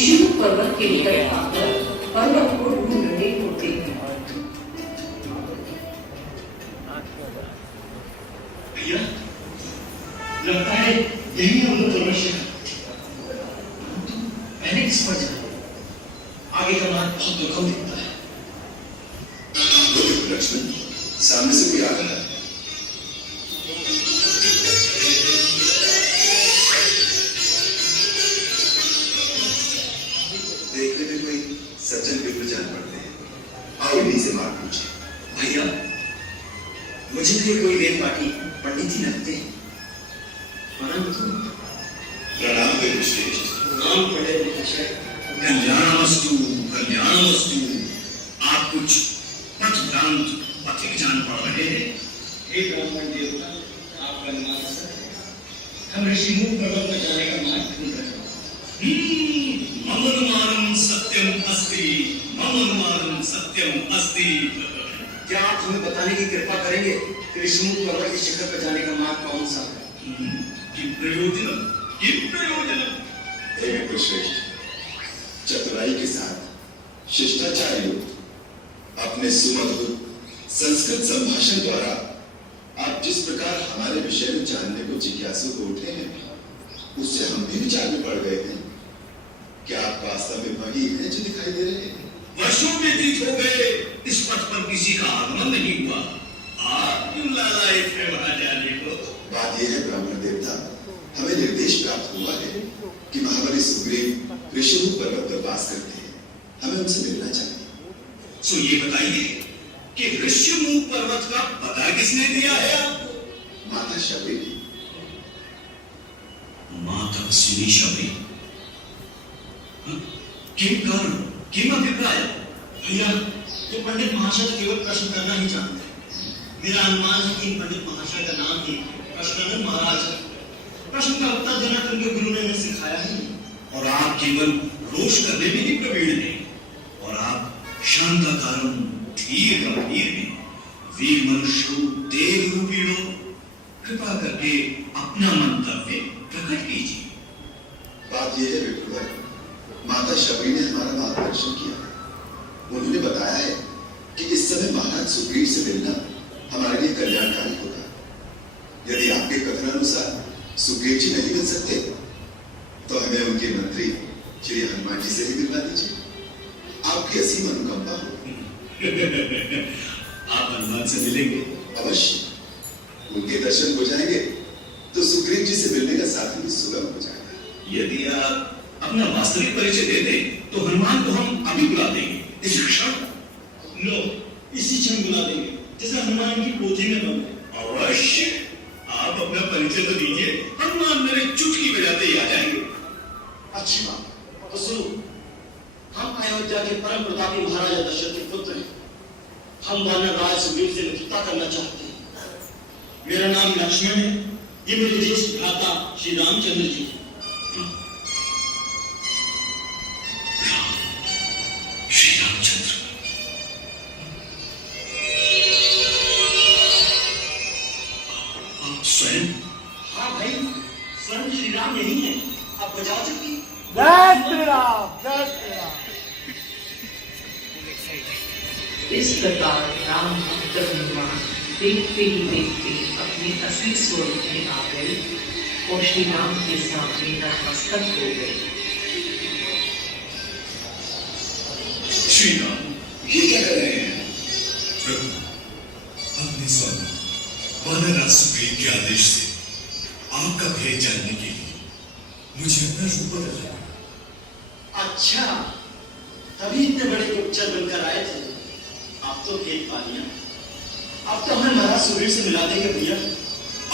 शिव पर्वत के निकट आकर पर्वत को ढूंढ रहे होते हैं। भैया, लगता है यही है उनका प्रवेश। मैंने किस पर जाना? आगे का मार्ग बहुत दुर्गम दिखता है। लक्ष्मण, सामने से कोई आ रहा है। देखने में कोई सज्जन बिल्कुल जान पड़ते हैं। आओ इन्हीं से मार पूछे। भैया, मुझे भी कोई वेद पाठी पंडित ही लगते हैं, परंतु प्रणाम देवश्रेष्ठ। नाम पढ़े लिखे कल्याणमस्तु कल्याणमस्तु। आप कुछ पथ भ्रांत पथिक जान पड़ रहे हैं। हे ब्राह्मण देवता, आपका नमस्कार। हम ऋषि मुख पर्वत में जाने का मार्ग ढूंढ रहे हैं। मम अनुमानम सत्यम अस्ति, मम अनुमानम सत्यम अस्ति। क्या आप हमें बताने की कृपा करेंगे कि ऋषि मुख पर्वत के शिखर पर जाने का मार्ग कौन सा है? किम प्रयोजनम, किम प्रयोजनम। हे विप्रश्रेष्ठ, चतुराई के साथ शिष्टाचार युक्त अपने सुमधुर संस्कृत संभाषण द्वारा आप जिस प्रकार हमारे विषय में जानने को जिज्ञासु हो उठे हैं, उससे हम भी विचार में पड़ गए हैं। क्या आप वास्तव में वही हैं जो दिखाई दे रहे हैं? वर्षों व्यतीत हो गए, इस पथ पर किसी का आगमन नहीं हुआ। आप क्यों लालायित हैं वहां जाने को? बात यह है ब्राह्मण देवता, हमें निर्देश प्राप्त हुआ है कि महाबली सुग्रीव ऋषिमुख पर्वत पर वास करते हैं। हमें उनसे मिलना चाहिए। सो ये बताइए कि ऋषिमुख पर्वत का पता किसने दिया है आपको? माता शबरी ने। माता तपस्विनी शबरी। किम कारण, किम अभिप्राय? भैया, ये पंडित महाशय तो केवल प्रश्न करना ही जानते हैं। मेरा अनुमान है कि इन पंडित महाशय का नाम ही प्रश्न महाराज है। प्रश्न का उत्तर देना तो उनके गुरु ने हमें सिखाया ही नहीं। और आप केवल रोष करने में ही प्रवीण हैं, और आप शांताकारम धीर गंभीर में वीर मनुष्य देव रूपीणो, कृपा करके अपना मंतव्य प्रकट कीजिए। बात यह है विप्रवर, माता शबरी ने हमारा मार्गदर्शन किया है। उन्होंने बताया है कि इस समय महाराज सुग्रीव से मिलना हमारे लिए कल्याणकारी होगा। यदि आपके कथनानुसार सुग्रीव जी नहीं मिल सकते, तो हमें उनके मंत्री श्री हनुमान जी से ही मिलवा दीजिए। आपकी असीम अनुकंपा हो। आप हनुमान से मिलेंगे? अवश्य। उनके दर्शन हो जाएंगे तो सुग्रीव जी से मिलने का साधन भी सुलभ हो जाएगा। यदि आप अपना वास्तविक परिचय दे दें तो हनुमान को हम अभी बुला देंगे, इस क्षण। लो, इसी क्षण बुला देंगे, जैसे हनुमान की पोथी में बंद। अवश्य। आप अपना परिचय तो दीजिए, हनुमान मेरे चुटकी बजाते ही आ जाएंगे। अच्छी बात। तो सुनो, हम अयोध्या के परम प्रतापी महाराजा दशरथ के पुत्र हैं। हम वानर राज सुग्रीव से मित्रता करना चाहते हैं। मेरा नाम लक्ष्मण है। ये मेरे ज्येष्ठ भ्राता श्री रामचंद्र जी हैं। श्री रामचंद्र। आप स्वयं? हाँ भाई, स्वयं श्री राम यही है। आप बजाओ चुटकी। जय श्री राम, जय श्री राम। इस प्रकार राम भक्त हनुमान देखते ही देखते अपने असली स्वरूप में आ गए और श्री राम के सामने नतमस्तक हो गए। श्री राम, ये क्या कर रहे हैं? प्रभु, अपने स्वामी वानरराज सुग्रीव के आदेश से आपका भेद जानने के लिए मुझे अपना रूप बदलना पड़ा। अच्छा, तभी इतने बड़े गुप्तचर बनकर आए थे। आप तो भेद पा लिया। अब तो हमें महाराज सुग्रीव से मिला देंगे भैया।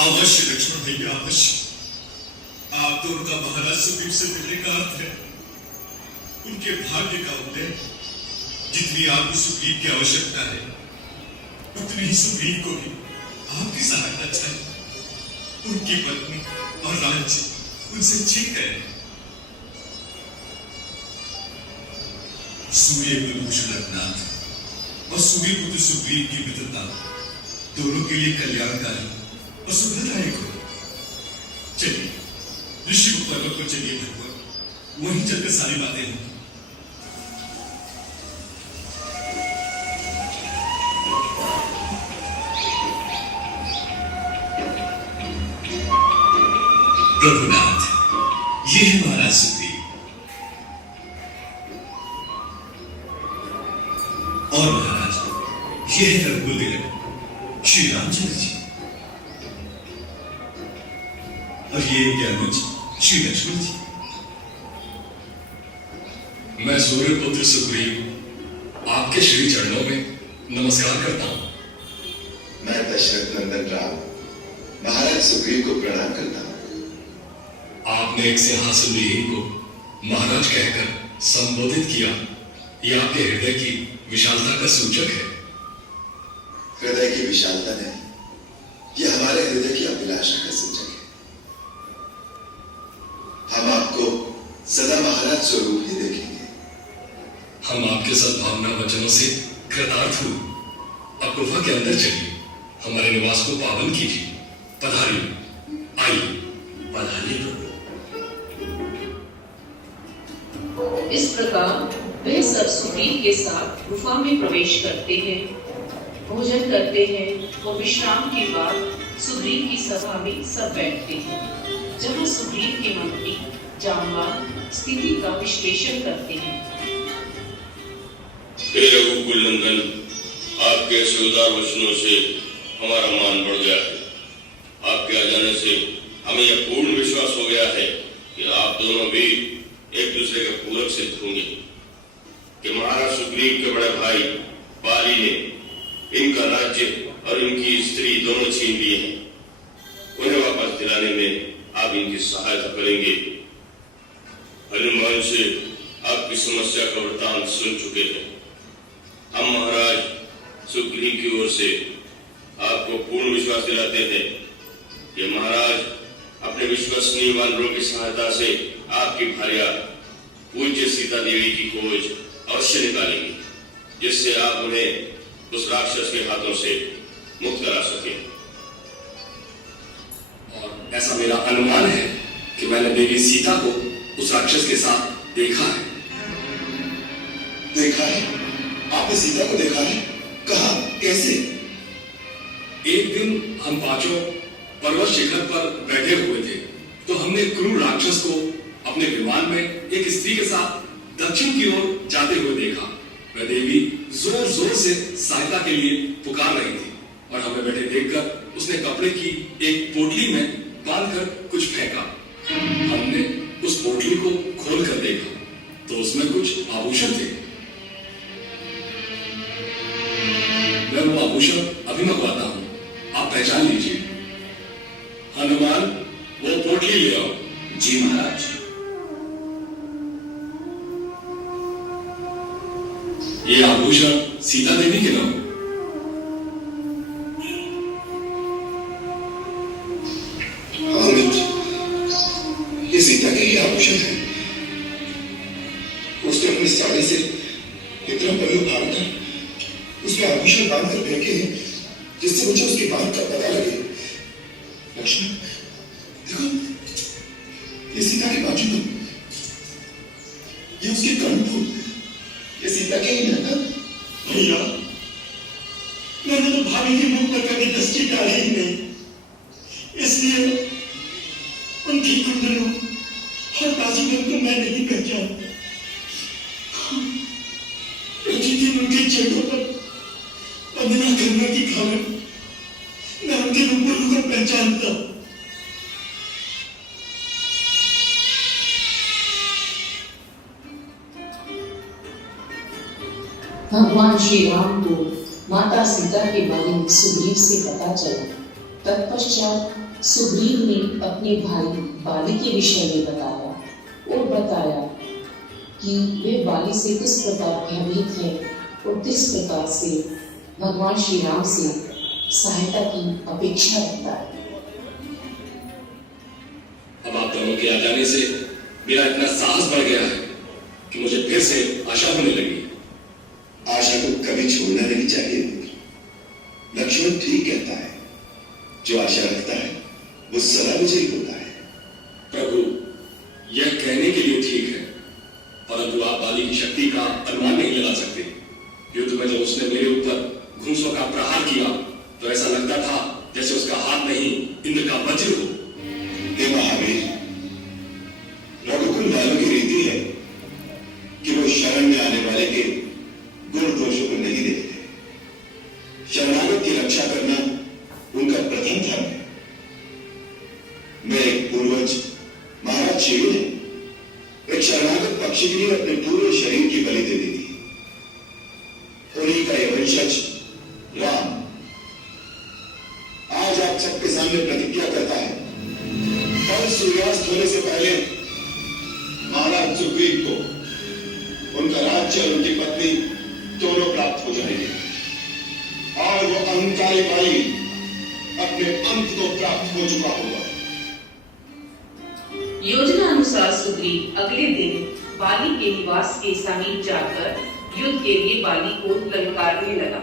अवश्य लक्ष्मण भैया, अवश्य। आप तो उनका महाराज सुग्रीव से मिलने का अर्थ है उनके भाग्य का उदय। जितनी आपको सुग्रीव की आवश्यकता है, उतनी ही सुग्रीव को भी आपकी सहायता चाहिए। उनकी पत्नी और राज्य उनसे छीन गए। सूर्य कुलभूषण रघुनाथ और सूर्य पुत्र सुग्रीव की मित्रता दोनों के लिए कल्याणकारी और सुखदायक हो। चलिए ऋषि पर्वत पर चलिए भगवान, वहीं चलकर सारी बातें होंगी। प्रभुनाथ, ये है महाराज सुग्रीव और महाराज ये है रघुकुल तिलक श्री रामचंद्र जी और ये इनके अनुज श्री लक्ष्मण जी। मैं सूर्यपुत्र सुग्रीव आपके श्री चरणों में नमस्कार करता हूं। मैं दशरथ नंदन राम महाराज सुग्रीव को प्रणाम करता हूं। आपने एक सिंहासन विहीन को महाराज कहकर संबोधित किया, यह आपके हृदय की विशालता का सूचक है। हृदय की विशालता नहीं, यह हमारे हृदय की अभिलाषा का सूचक है। हम आपको सदा महाराज स्वरूप ही देखेंगे। हम आपके सद्भावना वचनों से कृतार्थ हुए। अब गुफा के अंदर चलिए, हमारे निवास को पावन कीजिए। पधारिए, आइए। पधारिए प्रभु। इस प्रकार वे सब सुग्रीव के साथ गुफा में प्रवेश करते हैं, भोजन करते हैं और विश्राम के बाद सुग्रीव की सभा में सब बैठते हैं, जहाँ सुग्रीव के मंत्री जामवान स्थिति का विश्लेषण करते हैं। हे रघुकुल नंदन, आपके सुधार वचनों से हमारा मान बढ़ गया है। आपके आ जाने से हमें यह पूर्ण विश्वास हो गया है कि आप दोनों भी एक दूसरे के पूरक सिद्ध होंगे। कि महाराज सुग्रीव के बड़े भाई बाली ने इनका राज्य और इनकी स्त्री दोनों छीन लिए हैं, उन्हें वापस दिलाने में आप इनकी सहायता करेंगे। हनुमान से आपकी समस्या का वृतांत सुन चुके हैं। हम महाराज सुग्रीव की ओर से आपको पूर्ण विश्वास दिलाते हैं कि महाराज अपने विश्वसनीय वानरों की सहायता से आपकी भार्या पूज्य सीता देवी की खोज अवश्य निकालेंगे, जिससे आप उन्हें उस राक्षस के हाथों से मुक्त करा सके। और ऐसा मेरा अनुमान है कि मैंने देवी सीता को उस राक्षस के साथ देखा है। देखा है? आपने सीता को देखा है? कहाँ? कैसे? एक दिन हम पांचों पर्वत शिखर पर बैठे हुए थे, तो हमने क्रूर राक्षस को अपने विमान में एक स्त्री के साथ दक्षिण की ओर जाते हुए देखा। वह देवी जोर जोर से सहायता के लिए पुकार रही थी और हमें बैठे देखकर उसने कपड़े की एक पोटली में बांधकर कुछ फेंका। हमने उस पोटली को खोलकर देखा तो उसमें कुछ आभूषण थे। मैं वो आभूषण अभी मंगवाता हूं, आप पहचान लीजिए। हनुमान, वो पोटली ले आओ। जी महाराज। ये आभूषण सीता देवी के नाम। हाँ मित्र, ये सीता के ही आभूषण है। उसने अपनी साड़ी से इतना पल्लू फाड़कर उसमें आभूषण बांधकर फेंके हैं, जिससे मुझे उसकी बात का पता लगे। लक्ष्मण, देखो, ये सीता के बाजू में, ये उसके कर्णपुर, ये सीता के ही है ना? भैया, मैंने तो भाभी के मुंह पर कभी दृष्टि डाली ही नहीं, इसलिए उनकी कुंडलों और बाजूबंद को मैं नहीं पहचानता। प्रतिदिन उनके चेहरों पर वंदना करने के कारण मैं उनके रूपों को पहचानता। भगवान श्री राम को माता सीता के बारे में सुग्रीव से पता चला। तत्पश्चात सुग्रीव ने अपने भाई बाली के विषय में बताया और बताया कि वे बाली से किस प्रकार भयभीत हैं और किस प्रकार से भगवान श्री राम से सहायता की अपेक्षा रखता है। अब आप दोनों के आ जाने से मेरा इतना साहस बढ़ गया है कि मुझे फिर से आशा होने लगी। आशा को कभी छोड़ना नहीं चाहिए। लक्ष्मण ठीक कहता है, जो आशा रखता है वो सदा विजयी होता है। प्रभु, यह कहने के लिए ठीक है, परंतु आप बाली की शक्ति का अनुमान नहीं लगा सकते। युद्ध में जब उसने मेरे ऊपर घूंसों का प्रहार किया तो ऐसा लगता था जैसे उसका हाथ नहीं इंद्र का वज्र हो। हे महावीर, किसी ने अपने पूरे शरीर की बलि दे दी थी। उन्हीं का यह वंशज राम आज आप सबके सामने प्रतिज्ञा करता है, कल सूर्यास्त होने से पहले महाराज सुग्रीव को उनका राज्य और उनकी पत्नी दोनों प्राप्त हो जाएंगे और वो अहंकारी बाली अपने अंत को प्राप्त हो चुका होगा। योजना अनुसार सुग्रीव अगले दिन बाली के निवास के समीप जाकर युद्ध के लिए बाली को ललकारने लगा।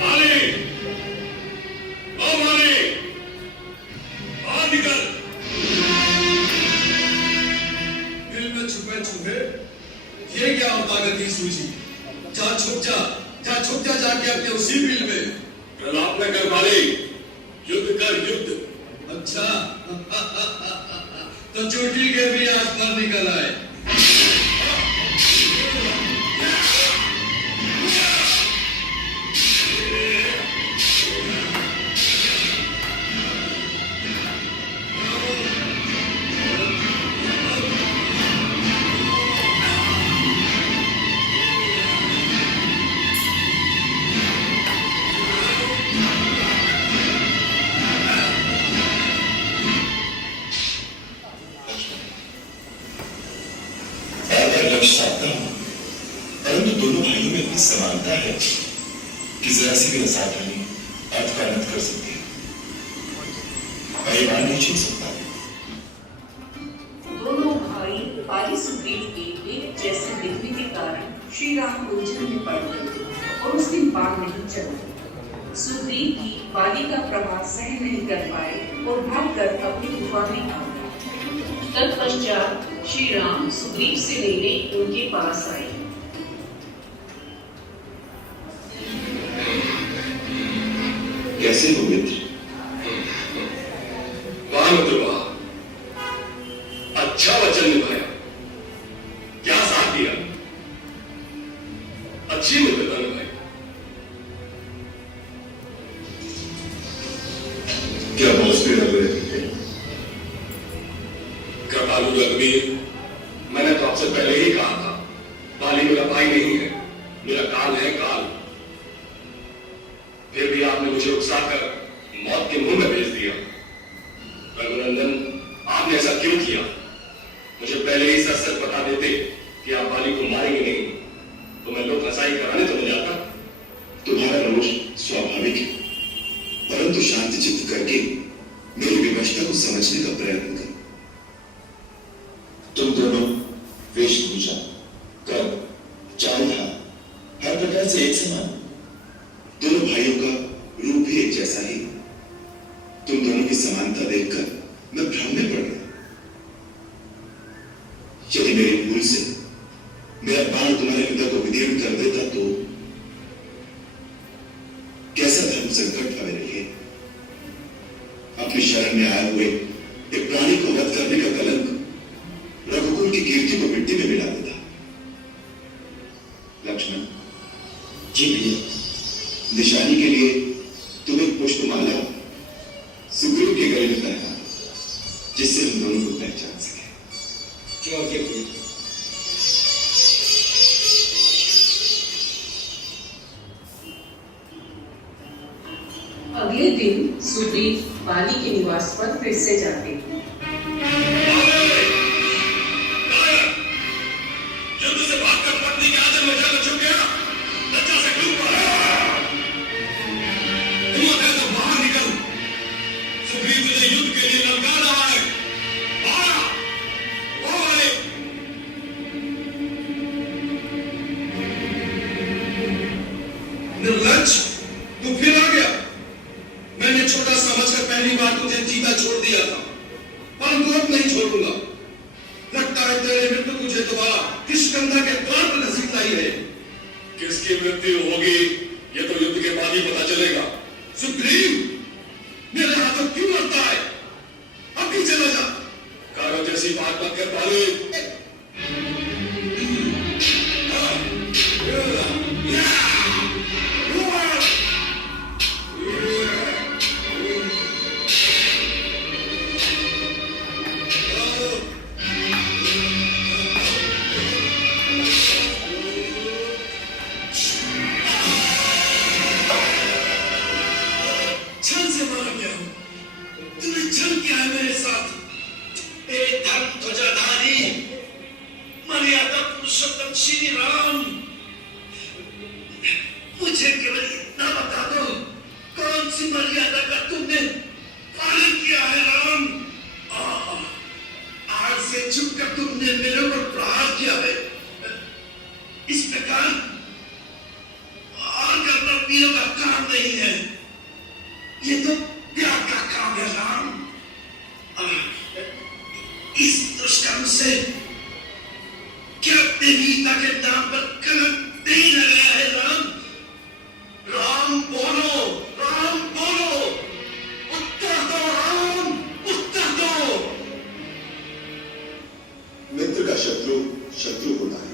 बाली! ओ बाली! बाहर निकल! बिल में छुपे ये क्या होता गति सूझी? जा छुप जा जाके अपने उसी बिल में। प्रलाप न कर बाली, युद्ध कर युद्ध। अच्छा तो चोटी के भी आज पर निकल आए। परंतु दोनों भाइयों में इतनी समानता है कि जरा सी भी असावधानी अर्थ का अनर्थ कर सकती है। परिवार नहीं छू सकता। दोनों भाई बाली सुग्रीव के एक जैसे दिखने के कारण श्री राम उलझन में पड़ गए और उस दिन बाण नहीं चला। सुग्रीव की बाली का प्रहार सहन नहीं कर पाए और भागकर अपनी गुफा में आ गए। तत्पश्चात श्री राम सुग्रीव से लेने उनके पास आए। कैसे हो मित्र? वाह मित्र वाह, अच्छा वचन निभाया, क्या साथ दिया, अच्छी मित्रता निभाई। क्या बहुत पीड़ा हुए थे? कृपालु रघुवीर, मैंने तो आपसे पहले ही कहा था, बाली मेरा भाई नहीं है, मेरा काल है काल। फिर भी आपने मुझे उकसाकर मौत के मुंह में भेज दिया। रघुनंदन, आपने ऐसा क्यों किया? मुझे पहले ही सच सच बता देते कि आप बाली को मारेंगे नहीं, तो मैं लोग हंसाई कराने चले जाता। तुम्हारा रोष स्वाभाविक है, परंतु शांति चित्त करके मेरी विवशता को समझने का प्रयत्न करो। तुम दोनों वेशभूषा, कद, चाल ढाल हर प्रकार से एक समान। दोनों भाइयों का रूप भी एक जैसा ही। तुम दोनों की समानता देखकर मैं भ्रम में पड़ गया। यदि मेरी भूल से मेरा बाण तुम्हारे हृदय को विदीर्ण कर देता तो कैसा धर्म संकट था मेरे लिए। अपनी शरण में आए हुए एक प्राणी को वध करने का कलंक रघुकुल की कीर्ति को मिट्टी में मिला देता। लक्ष्मण जी, निशानी के लिए तुम एक पुष्पमाला सुग्रीव के गले में पहना, जिससे हम दोनों को पहचान सके। क्यों आगे कोई? अगले दिन सुग्रीव बाली के निवास पर फिर से जाते। युद्ध से भागकर पत्नी के आंचल में जाकर छुप गया, लज्जा से क्यों पड़ा? हिम्मत है तो बाहर निकल। सुग्रीव तुझे युद्ध के लिए ललकार रहा है। बाहर आ, ओ वाले। निर्लज्ज, तू फिर आ गया। मैंने छोटा समझकर पहली बार तुझे जीता छोड़ दिया था, परंतु अब नहीं छोड़ूंगा। लगता है तेरे मृत्यु तुझे दोबारा किष्किंधा के द्वार पर नसीब लाई है। किसकी मृत्यु होगी ये तो युद्ध के बाद ही पता चलेगा। सुग्रीव, मेरे हाथों क्यों मरता है? अब भी चला जा। कारो जैसी बात मत कर पाले। पुरुषोत्तम श्री राम, मुझे केवल इतना बता दो, कौन सी मर्यादा का तुमने पालन किया है राम? आज से झुककर तुमने मेरे ऊपर प्रहार किया है। इस प्रकार और करना वीरों का काम नहीं है, ये तो त्याग का काम है राम। इस दुष्कर्म से क्या अपने वीरता के नाम पर कलंक नहीं लगाया है राम? राम बोलो, राम बोलो, उत्तर दो राम, उत्तर दो। मित्र का शत्रु शत्रु होता है।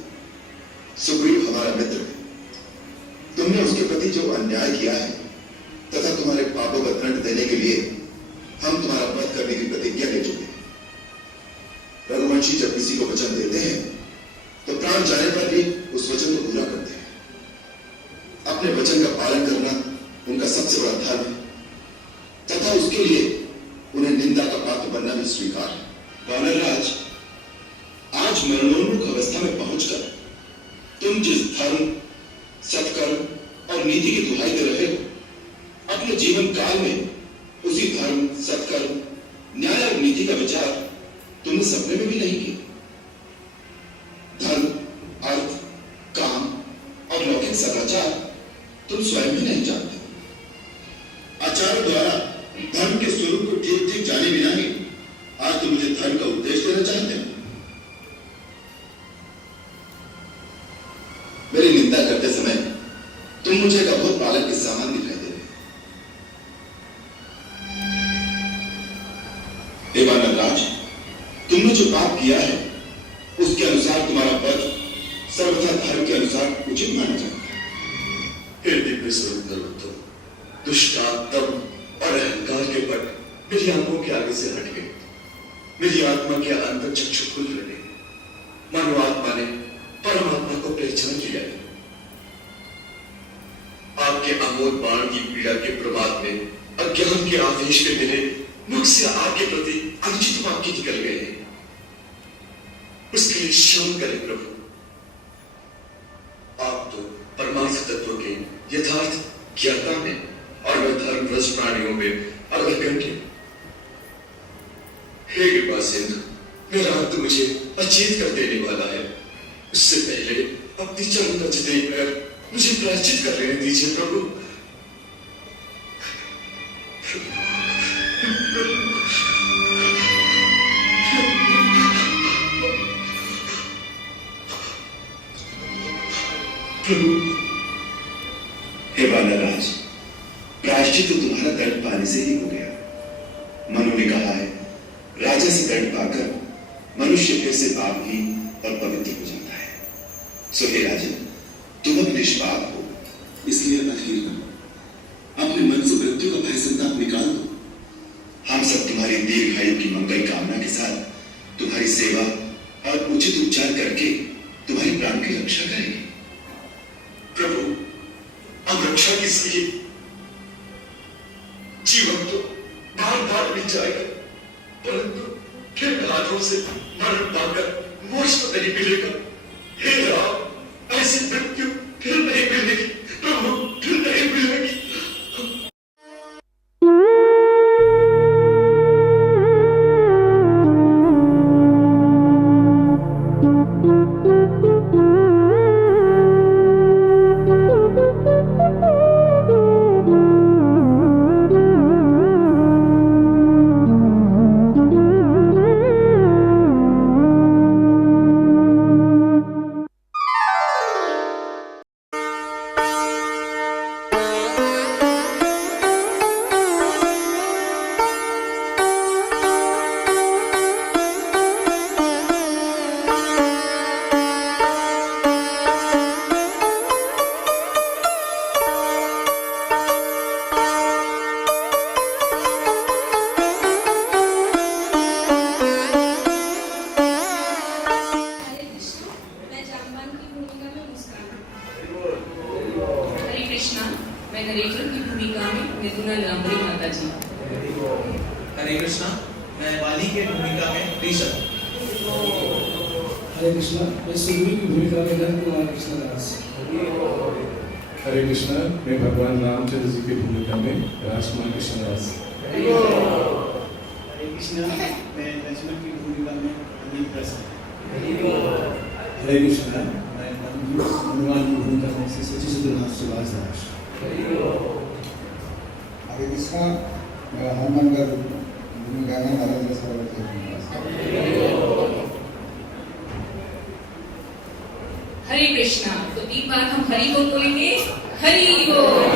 सुग्रीव हमारा मित्र है। तुमने उसके प्रति जो अन्याय किया है तथा तुम्हारे पापों का दंड देने के लिए हम तुम्हारा वध करने की प्रतिज्ञा ले चुके हैं। रघुवंशी जब किसी को वचन देते हैं तो प्राण जाने पर भी उस वचन को पूरा करते हैं। अपने वचन का पालन करना उनका सबसे बड़ा धर्म है तथा उसके लिए उन्हें निंदा का पात्र बनना भी स्वीकार है। वानरराज, आज मरणोन्मुख अवस्था में पहुंचकर तुम जिस धर्म, सत्कर्म और नीति की दुहाई दे रहे हो, अपने जीवन काल में उसी धर्म, सत्कर्म, न्याय और नीति का विचार तुमने सपने में भी नहीं किया। धर्म, अर्थ, काम और लौकिक सदाचार तुम स्वयं भी नहीं जानते। आचार्य द्वारा धर्म के स्वरूप को ठीक ठीक जाने बिना ही आज तुम मुझे धर्म का उपदेश देना चाहते हो। मेरी निंदा करते समय तुम मुझे एक अद्भुत बालक के समान दिखाई दे रहे हो। वानरराज, तुमने जो पाप किया है उसके अनुसार तुम्हारा वध सर्वथा धर्म के अनुसार उचित माना जाता है। हे दिव्य स्वरूप नरोत्तम, दुष्टात्म और अहंकार के पट मेरी आंखों के आगे से हट गए। मेरी आत्मा के अंतर चक्षु खुल रहे, मानो आत्मा ने परमात्मा को पहचान लिया है। आपके अमोद बाण की पीड़ा के प्रभाव में अज्ञान के आवेश में मेरे मुख से आपके प्रति अनुचित वाक्य निकल गए हैं। उसके लिए क्षमा करें प्रभु। आप तो परमार्थ तत्व के यथार्थ ज्ञाता में और वह धर्म भ्रष्ट प्राणियों में अग्रगण्य। हे कृपा सिंधु, मेरा अंत मुझे अचेत कर देने वाला है। उससे पहले अपनी चरण रच देकर मुझे प्रायश्चित कर लेने दीजिए प्रभु। हे वानरराज, प्रायश्चित तो तुम्हारा दंड पाने से ही हो गया। मनु ने कहा है, राजा से दंड पाकर मनुष्य फिर से पापहीन और पवित्र हो जाता है। सो हे राजन, तुम अब निष्पाप हो, इसलिए अधीर बनो। अपने मन से मृत्यु का भय संताप निकाल दो। हम सब तुम्हारी दीर्घायु की मंगल कामना के साथ तुम्हारी सेवा और उचित उपचार करके तुम्हारी प्राण की रक्षा करेंगे। प्रभु, अब रक्षा किसकी? जीवन तो बार बार मिल जाएगा, परंतु फिर हाथों से मरण पाकर मोक्ष तो नहीं मिलेगा। हे राम, ऐसी मृत्यु फिर नहीं मिलेगी प्रभु, फिर नहीं मिलेगी। नरेटर की भूमिका में मिथुना लांबरी माता जी। हरे कृष्णा, मैं वाली के भूमिका में ऋषभ। हरे कृष्णा, मैं सुग्रीव की भूमिका में नंद कुमार कृष्णदास। हरे कृष्णा, मैं भगवान रामचंद्र जी की भूमिका में राजकुमार कृष्णदास। हरे कृष्णा, मैं लक्ष्मण की भूमिका में अनिल प्रसाद। हरे कृष्णा, मैं हनुमान की भूमिका में श्री सचिसूत्रनाथ सुभाष दास। हरे कृष्णा, मैं हनुमान का भूमिका में नरेंद्र सरवती। हरे कृष्णा, तो 3 बार हम हरि बोल बोलेंगे। हरि बोल।